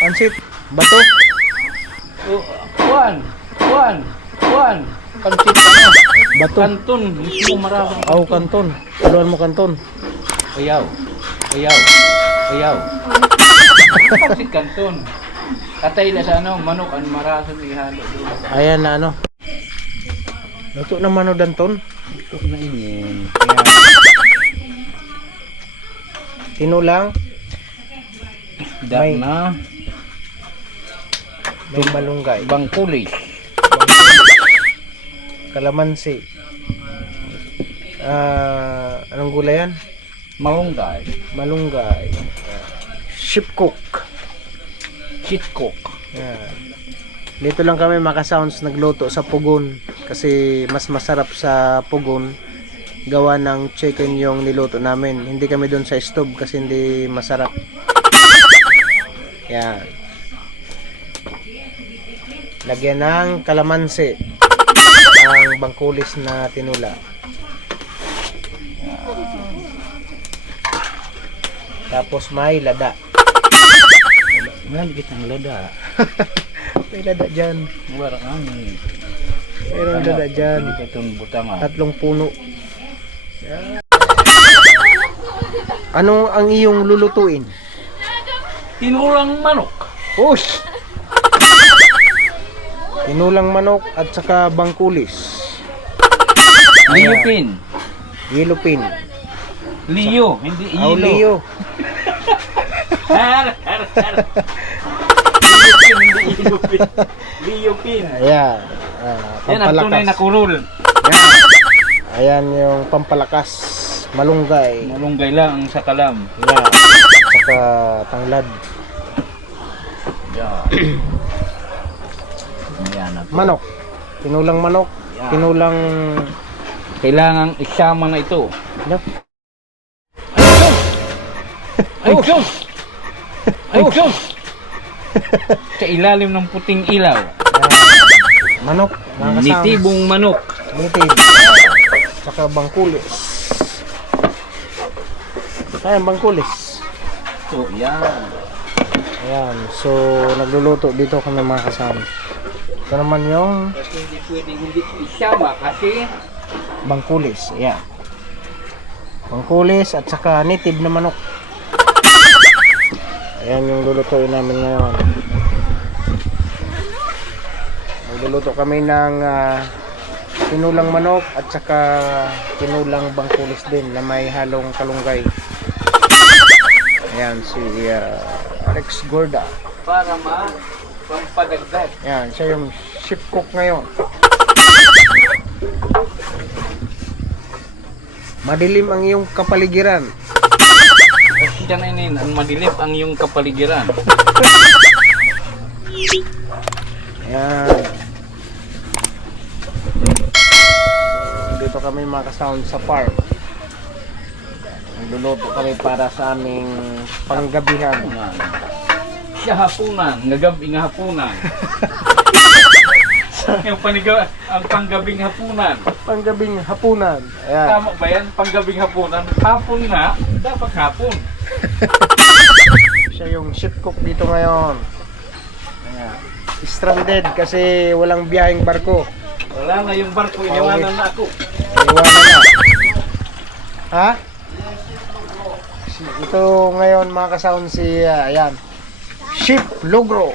Pansit, bato. Juan. Pansit ano? Bato. Kanton. Hindi mo maraming. Aw, kanton. Haluan mo kanton. Ayaw. Pansit kanton. Katay na sa ano, manok ang marasong ihalo doon. Ayan na ano. Luto na mano danton. Ito na inin. Tinulang. May na. May malunggay. Bangkulis. Kalamansi. Anong gulay yan? Malunggay. Malunggay. Shipcook. Chitkok. Yan. Dito lang kami maka-sounds nagluto sa pugon kasi mas masarap sa pugon gawa ng chicken yung niluto namin. Hindi kami doon sa stove kasi hindi masarap. Yan. Lagyan ng kalamansi ang bangkulis na tinula. Tapos may lada. Maligit ang lada. May lada dyan. Warang ani. Mayroong lada dyan. Hindi ka itong butangan. 3 puno. Ano ang iyong lulutuin? Tinulang manok. Ush! Tinulang manok at saka bangkulis. Liyupin. Yellow pin. Liyo, hindi Aw, ilo. Leo. Har. Liyupin, hindi ilupin. Liyupin. Ayan. Yan ang tunay na kurul. Ayan yung pampalakas. Malunggay. Malunggay lang ang sakalam. Ayan. Saka tanglad. Yan. Yan na. Manok. Tinulang manok. Tinulang... Kailangang isama na ito. Ano? Ay, Diyos! Ay, Diyos! Sa ilalim ng puting ilaw. Manok. Mga kasama. Nitibong manok. Nitib. Saka bangkulis. Ayan, bangkulis. So, yan. Ayan. So, nagluluto dito kami mga kasama. Ito naman yung Kasi hindi pwedeng hindi isama kasi bangkulis. Ayan. Bangkulis at saka nitib na manok. Ayan yung lulutuin namin ngayon. Magluluto kami ng tinulang manok at saka tinulang bangkulis din na may halong kalunggay. Ayan si Alex Gorda. para pampadagdag. Ayan, siya yung chef cook ngayon. Madilim ang iyong kapaligiran. Diyan na inin, ang madilim ang iyong kapaligiran. Ayan. So, dito kami makasound sa park. Nagluluto kami para sa aming panggabihan. Siya hapunan, ngagabi nga hapunan. Yung ang panggabing hapunan. Panggabing hapunan. Ayan. Tama ba yan? Panggabing hapunan. Hapon na, dapat hapon. Siya yung chef cook dito ngayon. Ayan. Stranded kasi walang biyaheng barko. Wala na yung barko, iniwanan na ako. Iwanan na. Ha? Ito ngayon mga kasound si ayan. Ship Logro.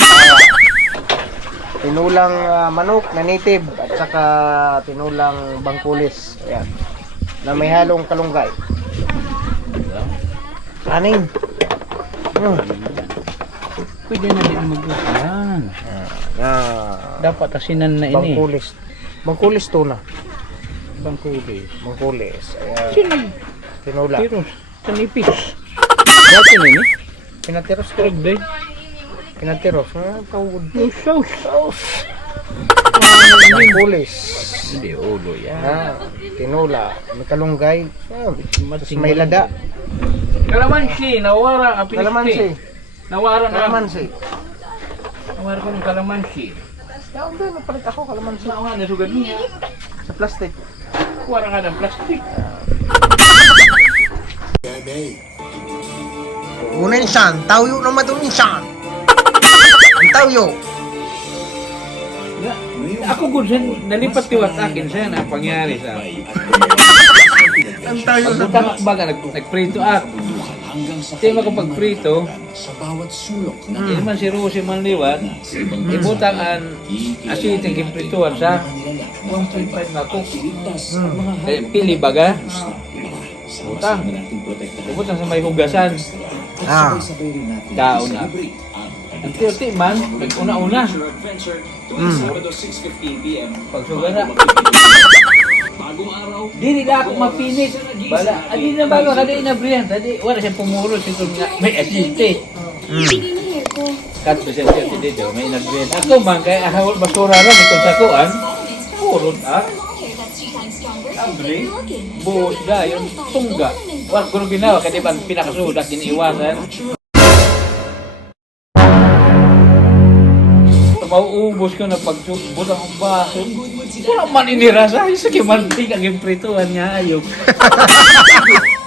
Ayan. Tinulang manok na native at saka tinulang bangkulis. Ayan. Na may halong kalunggay. Aning. Pwede na din mag-ulan. Dapat asinan na ini. Bangkulis. Bangkulis to na. Bangkulis. Bangkulis. Ayan. Sino? Tinula. Tiros. Sanipis. Dati na ini. Pinatiros ko. Tragday. Pinatiros. Tawad. Sauce. Bangkulis. Hindi, ulo yan. Tinula. May kalunggay. Tapos may lada. Kalamansi, nawara ang Kalamansi. Nawara na. Kalamansi. Nawara ko ng kalamansi. Hindi, napalit ako kalamansi. Nawa na sugad niya. Sa plastic. Wala nga ng plastic. Una insan, tawyo na matong insan. Ang tawyo. Ako good siya, nalipat tiwat akin siya na pangyari sa akin. Ang tawyo sa Pagbutan baga, nagprito ako. Tema ko pagprito, hindi man si Rosie man liwat, ibutang ang asiting kimprituan sa 1.5 na to. Eh, pili baga, butang. Ibutang sa may hugasan, Ah. daon na. Ang tiyoti man, nag-una-una. Pagsuga na. Dili na ako mapinit. Bala, adi na bago kada inabrihan. Tadi, wala siyang pumuro. Sito nga, may asiste. Kat ba siya dito, may inabrihan. Ako man, kaya ahawal basura ron itong sakuan. Purot Abri, buhos na, yung tungga. Wala ko nung ginawa, kasi ba pinakasudak, iniiwasan. Mauubos ko na pagbutang ang baso. Wala man inirasa. Isa kimantig ang imprituhan nga ayok.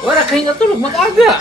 Wala kayo natulog mag-aga.